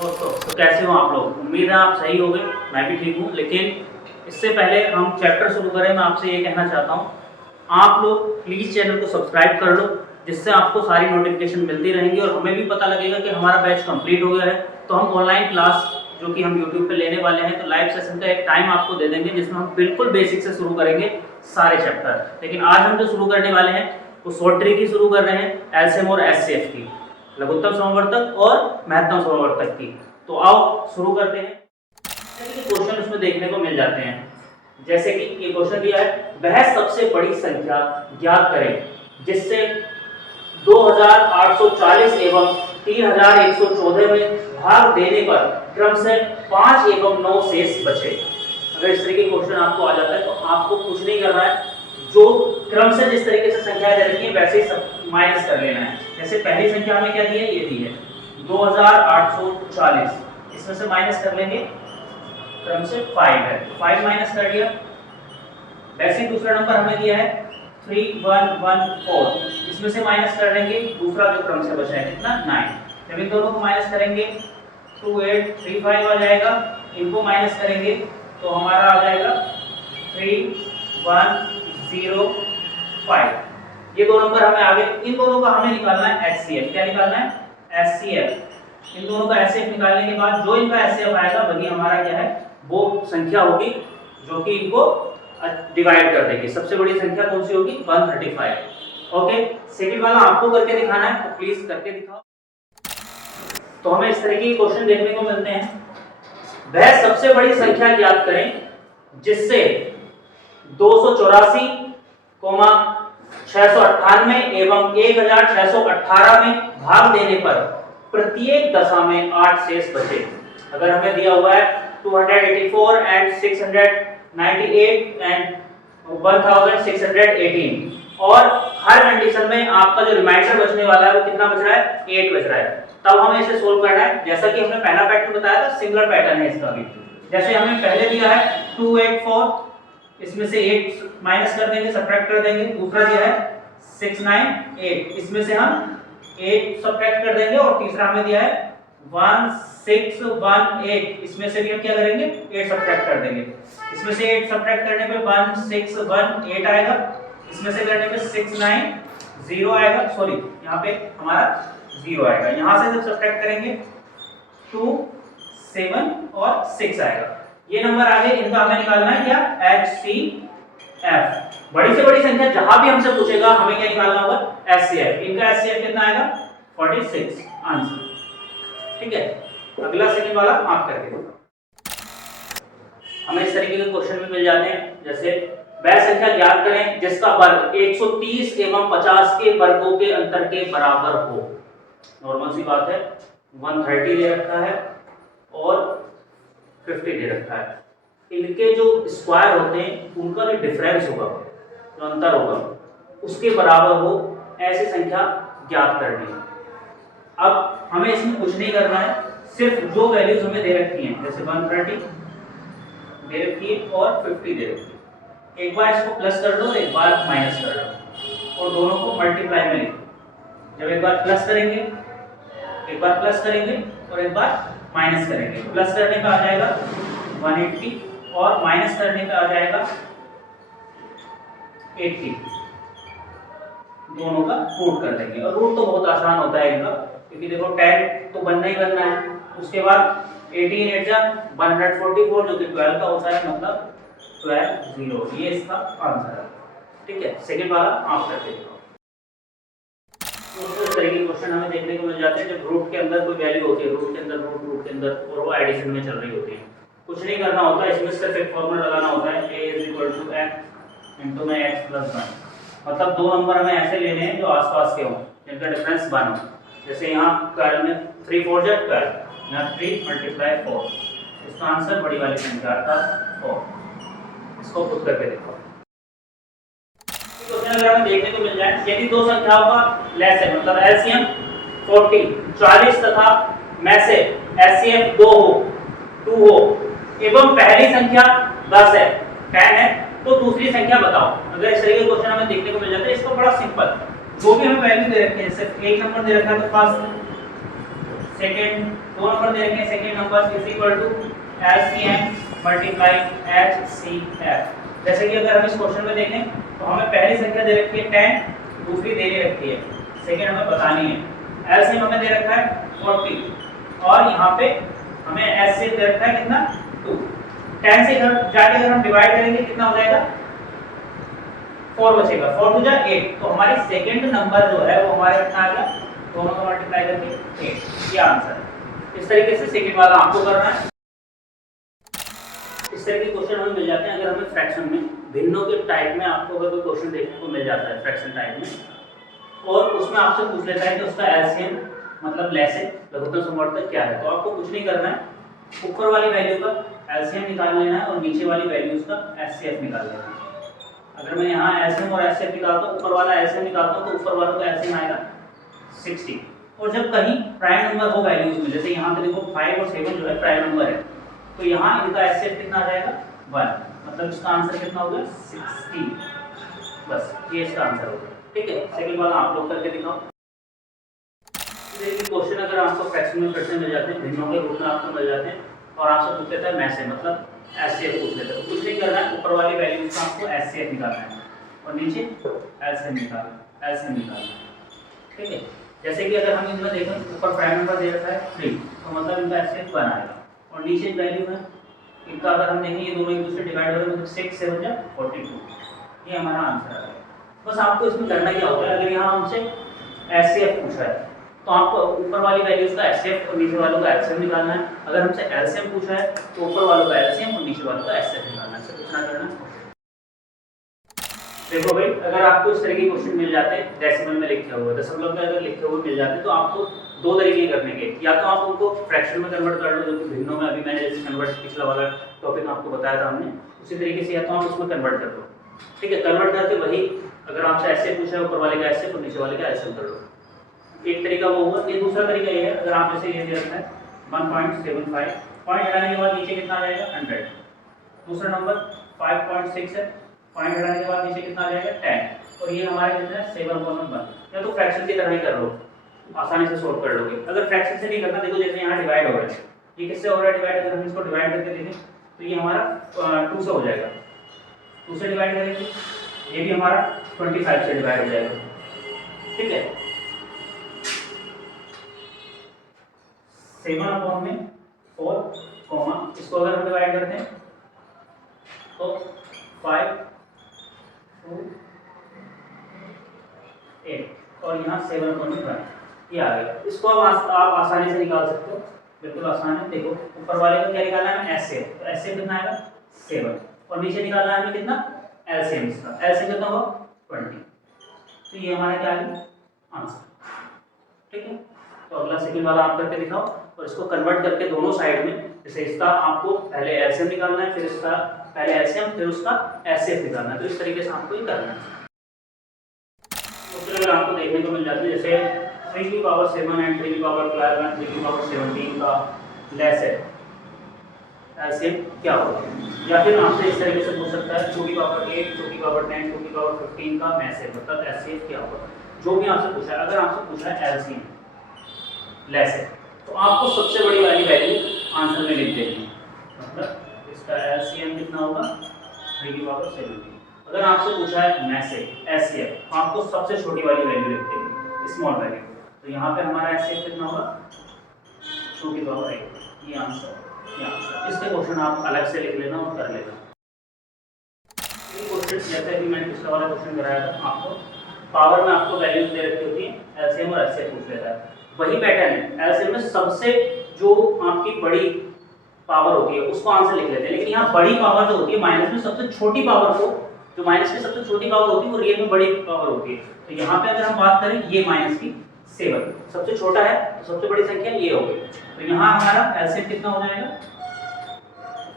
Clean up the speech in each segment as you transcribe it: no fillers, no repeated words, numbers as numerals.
तो कैसे हो आप लोग? उम्मीद है आप सही हो गए, मैं भी ठीक हूँ। लेकिन इससे पहले हम चैप्टर शुरू करें, मैं आपसे ये कहना चाहता हूँ, आप लोग प्लीज़ चैनल को सब्सक्राइब कर लो, जिससे आपको सारी नोटिफिकेशन मिलती रहेंगी और हमें भी पता लगेगा कि हमारा बैच कंप्लीट हो गया है। तो हम ऑनलाइन क्लास जो कि हम यूट्यूब पे लेने वाले हैं, तो लाइव सेशन का एक टाइम आपको दे देंगे जिसमें हम बिल्कुल बेसिक से शुरू करेंगे सारे चैप्टर। लेकिन आज हम जो शुरू करने वाले हैं वो शॉर्ट ट्री की शुरू कर रहे हैं, एलसीएम और एचसीएफ की, लघुत्तम समवर्तक और महत्तम समवर्तक की। तो आओ शुरू करते हैं। क्वेश्चन उसमें देखने को मिल जाते हैं, जैसे कि ये क्वेश्चन दिया है, वह सबसे बड़ी संख्या ज्ञात करें जिससे 2840 एवं 3114 में भाग देने पर क्रम से 5 एवं 9 शेष बचे। अगर इस तरीके के क्वेश्चन आपको आ जाता है तो आपको कुछ नहीं करना है, जो क्रम से जिस तरीके से संख्याएं दे रखी है वैसे ही सब माइनस कर लेना है। जैसे पहली संख्या हमें क्या दी है, ये दी है 2840, इसमें से माइनस कर लेंगे, क्रम से 5 है, 5 माइनस कर दिया। वैसे दूसरा नंबर हमें दिया है 3114, इसमें से माइनस कर देंगे दूसरा जो क्रम से बचा है कितना, 9। जब इन दोनों को माइनस करेंगे 2835 आ जाएगा, इनको माइनस करेंगे तो हमारा आ जाएगा 3105। ये दो नंबर हमें आगे, इन दोनों का हमें निकालना है एचसीएफ। क्या निकालना है, एचसीएफ। इन दोनों का एचसीएफ निकालने के बाद जो इनका एचसीएफ आएगा वही हमारा क्या है, वो संख्या होगी जो कि इनको डिवाइड कर देगी। सबसे बड़ी संख्या कौन सी होगी, 135। ओके, सेकंड वाला आपको करके दिखाना है, तो प्लीज करके दिखाओ। तो हमें इस तरीके के क्वेश्चन देखने को मिलते हैं, वह सबसे बड़ी संख्या ज्ञात करें जिससे 284, 698 एवं 1618 में भाग देने पर प्रत्येक दशा में 8 शेष बचे। अगर हमें दिया हुआ है 284 एंड 698 एंड 1618 और हर कंडीशन में आपका जो रिमाइंडर बचने वाला है वो कितना बच रहा है, 8 बच रहा है, तब हमें इसे सोल्व करना है। जैसा कि हमने पहला पैटर्न बताया था, सिमिलर पैटर्न है इसका भी। जैसे हमें पहले दिया है 284, इसमें से 8 माइनस कर देंगे, सब्ट्रैक्ट कर देंगे। दूसरा दिया है 698, इसमें से हम 8 सब्ट्रैक्ट कर देंगे। और तीसरा हमें दिया है 1618, इसमें से भी हम क्या करेंगे, 8 सब्ट्रैक्ट कर देंगे। इसमें से 8 सब्ट्रैक्ट करने पे 1618 आएगा, इसमें से करने पे 690 आएगा, सॉरी यहाँ पे हमारा 0 आएगा। यहाँ से जब सब्ट्रैक्ट करेंगे 2, 7 और 6 आएगा। ये नंबर आगे इनका हमें निकालना है क्या, HCF। बड़ी से बड़ी संख्या जहां भी हमसे पूछेगा हमें क्या निकालना होगा, HCF। इनका HCF कितना आएगा, 46 आंसर। ठीक है, अगला सेकंड वाला आप करके देखो। हमें इस तरीके के क्वेश्चन भी मिल जाते हैं, जैसे वह संख्या ज्ञात करें जिसका वर्ग 130 एवं 50 के वर्गों के अंतर के बराबर हो। नॉर्मल सी बात है, 130 दे रखा है और 50 दे रखा है। इनके जो स्क्वायर होते हैं उनका जो डिफरेंस होगा, जो अंतर होगा, उसके बराबर हो, ऐसी संख्या ज्ञात करनी है। अब हमें इसमें कुछ नहीं करना है, सिर्फ जो वैल्यूज हमें दे रखी हैं, जैसे 130 दे रखी है और 50 दे रखी है, एक बार इसको प्लस कर दो, एक बार माइनस कर दो और दोनों को मल्टीप्लाई में लिखो। जब एक बार प्लस करेंगे, एक बार प्लस करेंगे और एक बार माइनस करेंगे। प्लस करने पे आ जाएगा 180 और माइनस करने पे आ जाएगा 80। दोनों का रूट कर देंगे और रूट तो बहुत आसान होता है इनका, क्योंकि देखो 10 तो बनना ही बनना है। उसके बाद 18 8 जा 144 जो कि 12 का होता है, मतलब 12 0। ये इसका आंसर है। ठीक है, सेकंड वाला आप करके दिखाओ। तो इस तरीके के क्वेश्चन हमें देखने को मिल जाते हैं जब रूट के अंदर कोई वैल्यू होती है, रूट के अंदर रूट के अंदर, और वो एडिशन में चल रही होती है। कुछ नहीं करना होता, इसमें सिर्फ एक फॉर्मूला लगाना होता है, a = x * में x + 1। मतलब दो नंबर हमें ऐसे लेने हैं जो आसपास के हों, जिनका डिफरेंस 1 हो। जैसे यहाँ 12 में 3 4 जा 12, यहाँ 3 × 4, इसका आंसर बड़ी वाली संख्या था 4। इसको खुद करके देखो। क्वेश्चन अगर हमें देखने को मिल जाए, यदि दो संख्याओं का लेस है, मतलब एलसीएम 40 तथा में से एचसीएफ 2 हो एवं पहली संख्या 10 है, 10 है, तो दूसरी संख्या बताओ। अगर इस तरीके के क्वेश्चन हमें देखने को मिल जाता है, इसको बड़ा सिंपल, जो भी हमें वैल्यू दे रखे हैं, सिर्फ एक नंबर दे रखा है तो फर्स्ट, सेकेंड 2 नंबर दे रखे हैं, second number is equal to LCM multiply HCF। जैसे कि अगर हम इस क्वेश्चन में देखें तो हमें पहली संख्या दे रखी है 10, दूसरी देने रखी है, सेकेंड हमें बतानी है। LCM हमें दे रखा है 40 और यहाँ पे हमें HCF दे रखा है कितना 2। 10 से जाके अगर हम डिवाइड करेंगे कितना हो जाएगा 4 बचेगा, 4 टू जा 8। तो हमारी सेकेंड नंबर जो है वो हमारे कितना आ गया, दोनों को मल्टीप्लाई करके 8, ये आंसर है। इस तरीके से सेकेंड वाला आपको करना है। इस तरह के क्वेश्चन हमें मिल जाते हैं अगर हमें फ्रैक्शन में भिन्नों के टाइप में आपको अगर कोई क्वेश्चन देखने को मिल जाता है फ्रैक्शन टाइप में, और उसमें आपसे पूछ लेता है कि उसका एलसीएम मतलब लैसे लघुत्तम समवर्तक क्या है, तो आपको कुछ नहीं करना है, ऊपर वाली वैल्यू का एलसीएम निकाल लेना है और नीचे वाली वैल्यूज का एचसीएफ निकाल लेना है। अगर मैं यहाँ एलसीएम और एचसीएफ निकालता हूँ, ऊपर वाला एलसीएम निकालता हूँ तो ऊपर वालों का एलसीएम आएगा 60। और जब कहीं प्राइम नंबर हो वैल्यूज में, जैसे यहाँ पे देखो 5 और 7 जो है प्राइम नंबर है, तो यहाँ इनका एचसीएफ कितना आ जाएगा 1, मतलब इसका आंसर कितना होगा 60। बस ये इसका आंसर होगा। ठीक है, सेकंड वाला आप लोग करके दिखाओ। देखिए क्वेश्चन अगर आपको फ्रैक्शन में फिर से मिल जाते हैं, भिन्नों के रूप में आपको मिल जाते हैं और आपसे पूछ लेता है मैथ से मतलब एचसीएफ पूछ लेता है, कुछ नहीं करना है, ऊपर वाली वैल्यूज का आपको एचसीएफ निकालना है और नीचे एलसीएम निकालना है। ठीक है, जैसे कि अगर हम इनमें देखें ऊपर प्राइम नंबर दे रखा है 3, तो मतलब इनका एचसीएफ 1 आएगा और नीचे वैल्यू है इनका, अगर हम देखें ये दोनों एक दूसरे डिवाइड हो रहे हैं, 6 7 जा 42, ये हमारा आंसर आ गया। बस आपको इसमें करना क्या होगा, अगर यहाँ हमसे एचसीएफ पूछा है तो आपको ऊपर वाली वैल्यूज का एचसीएफ और नीचे वालों का एलसीएम निकालना है। अगर हमसे एलसीएम पूछा है तो ऊपर वालों का एलसीएम और नीचे वालों का एचसीएफ निकालना है, सब इतना करना है। देखो भाई, अगर आपको इस तरह के क्वेश्चन मिल जाते हैं डेसिमल में लिखे हुए, दशमलव में अगर लिखे हुए मिल जाते हैं, तो आपको दो तरीके करने के, या तो आप उनको फ्रैक्शन में कन्वर्ट कर लो, जो कि भिन्नों में अभी मैंने जैसे कन्वर्ट पिछला वाला टॉपिक आपको बताया था हमने, उसी तरीके से या तो आप उसमें कन्वर्ट कर लो। ठीक है, कन्वर्ट करके वही अगर आपसे ऐसे पूछा है ऊपर वाले का ऐसे और नीचे वाले का ऐसे कर लो, एक तरीका वो हुआ। ये दूसरा तरीका ये है, अगर आप जैसे ये दे रखा है 1.75, पॉइंट हटाने के बाद नीचे कितना आ जाएगा 100। दूसरा नंबर 5.6 है, पॉइंट हटाने के बाद नीचे कितना आ जाएगा 10, और ये हमारे कितना है 7.1। या तो फ्रैक्शन की तरह ही कर लो, आसानी से सोल्व कर लोगे। अगर फ्रैक्शन से नहीं करना, देखो जैसे यहाँ डिवाइड हो रहा है, ये किससे हो रहा है डिवाइड, अगर हम इसको डिवाइड करके देखें तो ये हमारा 2 से हो जाएगा, 2 से डिवाइड करेंगे ये भी हमारा 25 से डिवाइड हो जाएगा। ठीक है, 7/4, इसको अगर हम डिवाइड करते हैं तो 5 2 8 और यहाँ 7/1 ये आ गया। इसको आप आसानी से निकाल सकते हो, बिल्कुल आसान है। देखो ऊपर वाले को क्या निकालना है एचसीएफ, तो एचसीएफ कितना आएगा 7 और नीचे निकालना है हमें कितना एलसीएम, इसका एलसीएम कितना होगा 20। तो ये हमारा क्या आ गया आंसर। ठीक है, तो अगला सेकंड वाला आप करके दिखाओ और इसको कन्वर्ट करके दोनों साइड में, जैसे इसका आपको पहले एलसीएम निकालना है, फिर इसका पहले एलसीएम फिर उसका एचसीएफ निकालना है, तो इस तरीके से आपको ये करना है। तो आपको देखने को मिल जाती है जैसे 3 की पावर 7 एंड 3 की पावर 12 एंड 3 की पावर 17 का लेस है, एलसीएम क्या होगा। या फिर आपसे इस तरीके से पूछ सकता है 2 की पावर 8, 2 की पावर 10, 2 की पावर 15 का मैसेज मतलब एचसीएफ क्या होगा। जो भी आपसे पूछा है, अगर आपसे पूछा है एलसीएम लेस है तो आपको सबसे बड़ी वाली वैल्यू आंसर में लिख देनी है, मतलब इसका एलसीएम कितना होगा 3 की पावर 17। अगर आपसे पूछा है मैसेज एचसीएफ तो आपको सबसे छोटी वाली वैल्यू लिख देनी, स्मॉल वैल्यू। तो यहाँ पे हमारा एचसीएफ कितना होगा 2 की पावर 8, ये आंसर। इसके क्वेश्चन आप अलग से लिख लेना और कर लेना। ये क्वेश्चन जैसे भी मैंने पिछला वाला क्वेश्चन कराया था आपको, पावर में आपको वैल्यूज दे रखी होती है, एलसीएम और एचसीएफ पूछ लेता है। वही पैटर्न है, एलसीएम में सबसे जो आपकी बड़ी पावर होती है उसको आंसर लिख लेते हैं, लेकिन यहाँ बड़ी पावर जो होती है माइनस में सबसे छोटी पावर को, जो माइनस की सबसे छोटी पावर होती है वो रियल में बड़ी पावर होती है। तो यहाँ पे अगर हम बात करें ये माइनस की 7 सबसे छोटा है तो सबसे बड़ी संख्या ये होगी। तो यहाँ हमारा एलसीएम कितना हो जाएगा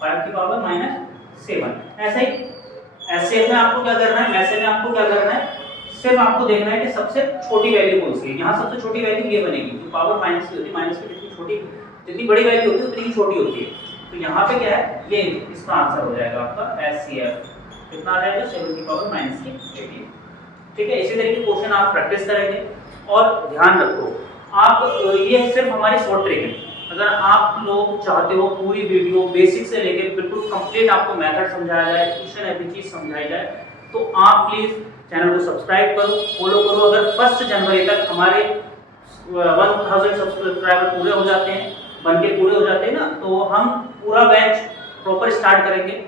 5 की पावर -7। ऐसा ही एचसीएफ में आपको क्या करना है, मैसेज में आपको क्या करना है, सिर्फ आपको देखना है कि सबसे छोटी वैल्यू कौन सी है। यहाँ सबसे छोटी वैल्यू ये बनेगी, जो पावर माइनस की होती है, माइनस की जितनी छोटी जितनी बड़ी वैल्यू होती है उतनी ही छोटी होती है। तो यहाँ पे क्या है, ये इसका आंसर हो जाएगा आपका एचसीएफ कितना आ जाएगा 7 की पावर -18। ठीक है, इसी तरह के क्वेश्चन आप प्रैक्टिस करेंगे। और ध्यान रखो आप ये सिर्फ हमारी शॉर्ट ट्रिक है। अगर आप लोग चाहते हो पूरी वीडियो बेसिक से लेके बिल्कुल कंप्लीट आपको मेथड समझाया जाए, ईच एंड एवरी चीज समझाई जाए, तो आप प्लीज चैनल को सब्सक्राइब करो, फॉलो करो। अगर 1 जनवरी तक हमारे 1000 सब्सक्राइबर पूरे हो जाते हैं, बनके पूरे हो जाते हैं ना, तो हम पूरा बैच प्रॉपर स्टार्ट करेंगे,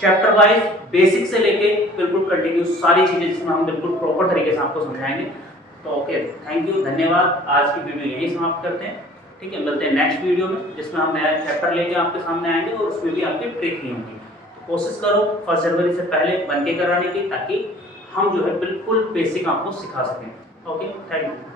चैप्टर वाइज बेसिक से लेके बिल्कुल कंटिन्यू सारी चीजें जिसमें हम बिल्कुल प्रॉपर तरीके से आपको समझाएंगे। तो ओके, थैंक यू, धन्यवाद। आज की वीडियो यहीं समाप्त करते हैं। ठीक है, मिलते हैं नेक्स्ट वीडियो में जिसमें हम नया चैप्टर लेके आपके सामने आएंगे और उसमें भी आपकी ट्रिक ही होंगी। तो कोशिश करो 1 जनवरी से पहले बनके कराने की, ताकि हम जो है बिल्कुल बेसिक आपको सिखा सकें। Okay, thank you.